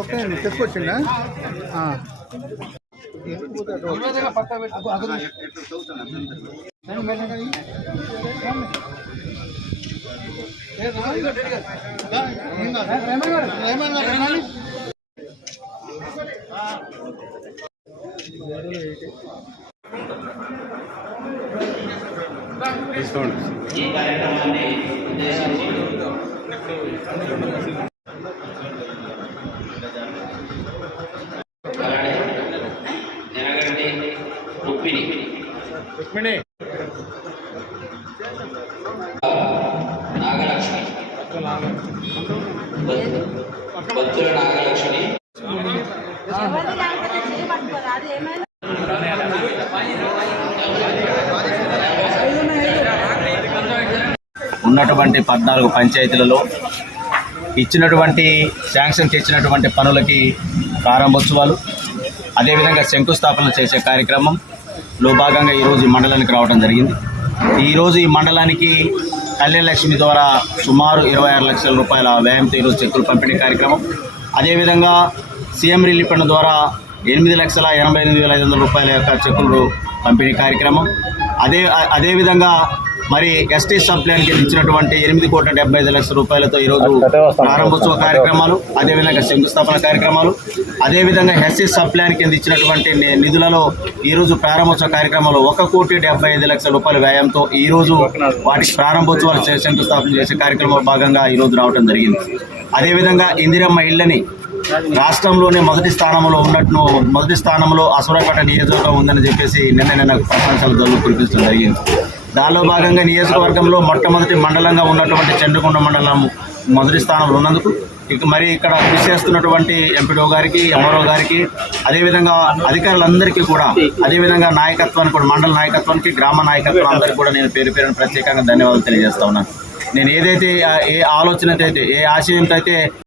Okay తెచ్చుకొచ్చిందా ఈ కార్యక్రమాన్ని ఉద్దేశించి ಜನಗಣತಿ ರುಕ್ಮಿಣಿ ರುಕ್ಮಿಣಿ ನಾಗಲಕ್ಷ್ಮಿ ಬಚ್ಚ ನಾಗಲಕ್ಷ್ಮಿ ಅದು ఉన్నటువంటి పద్నాలుగు పంచాయతీలలో ఇచ్చినటువంటి శాంక్షన్ తెచ్చినటువంటి పనులకి ప్రారంభోత్సవాలు అదేవిధంగా శంకుస్థాపన చేసే కార్యక్రమంలో భాగంగా ఈరోజు ఈ మండలానికి రావడం జరిగింది. ఈరోజు ఈ మండలానికి కళ్యాణ లక్ష్మి ద్వారా సుమారు ఇరవై ఆరు లక్షల రూపాయల వ్యయంతో ఈరోజు చెక్కులు పంపిణీ కార్యక్రమం. అదేవిధంగా సీఎం రిలీఫ్ ఫండ్ ద్వారా ఎనిమిది లక్షల ఎనభై ఎనిమిది వేల ఐదు వందల రూపాయల యొక్క చెక్కులు పంపిణీ కార్యక్రమం. అదే అదేవిధంగా మరి ఎస్టీ సబ్ ప్లాన్ కింద ఇచ్చినటువంటి ఎనిమిది కోట్ల డెబ్బై ఐదు లక్షల రూపాయలతో ఈరోజు ప్రారంభోత్సవ కార్యక్రమాలు అదేవిధంగా శంకుస్థాపన కార్యక్రమాలు అదేవిధంగా ఎస్సీ సబ్ ప్లాన్ కింద ఇచ్చినటువంటి నిధులలో ఈరోజు ప్రారంభోత్సవ కార్యక్రమాలు ఒక కోటి డెబ్బై ఐదు లక్షల రూపాయల వ్యయంతో ఈ రోజు వాటికి ప్రారంభోత్సవాలు శంకుస్థాపన చేసే కార్యక్రమంలో భాగంగా ఈ రోజు రావడం జరిగింది. అదేవిధంగా ఇందిరమ్మ ఇళ్ళని రాష్ట్రంలోనే మొదటి స్థానంలో ఉన్నట్టు మొదటి స్థానంలో అసురాపేట నియోజకవర్గం ఉందని చెప్పేసి నిన్న నిన్న ప్రశంసలు జల్లు కురిపించడం జరిగింది. దానిలో భాగంగా నియోజకవర్గంలో మొట్టమొదటి మండలంగా ఉన్నటువంటి చెండుకొండ మండలం మొదటి స్థానంలో ఉన్నందుకు ఇక మరి ఇక్కడ కృషి చేస్తున్నటువంటి ఎంపీడో గారికి ఎంఆర్ఓ గారికి అదేవిధంగా అధికారులందరికీ కూడా అదేవిధంగా నాయకత్వానికి కూడా మండల నాయకత్వానికి గ్రామ నాయకత్వం అందరికీ కూడా నేను పేరు పేరును ప్రత్యేకంగా ధన్యవాదాలు తెలియజేస్తా ఉన్నాను. నేను ఏదైతే ఏ ఆలోచనతో అయితే ఏ ఆశయంతో అయితే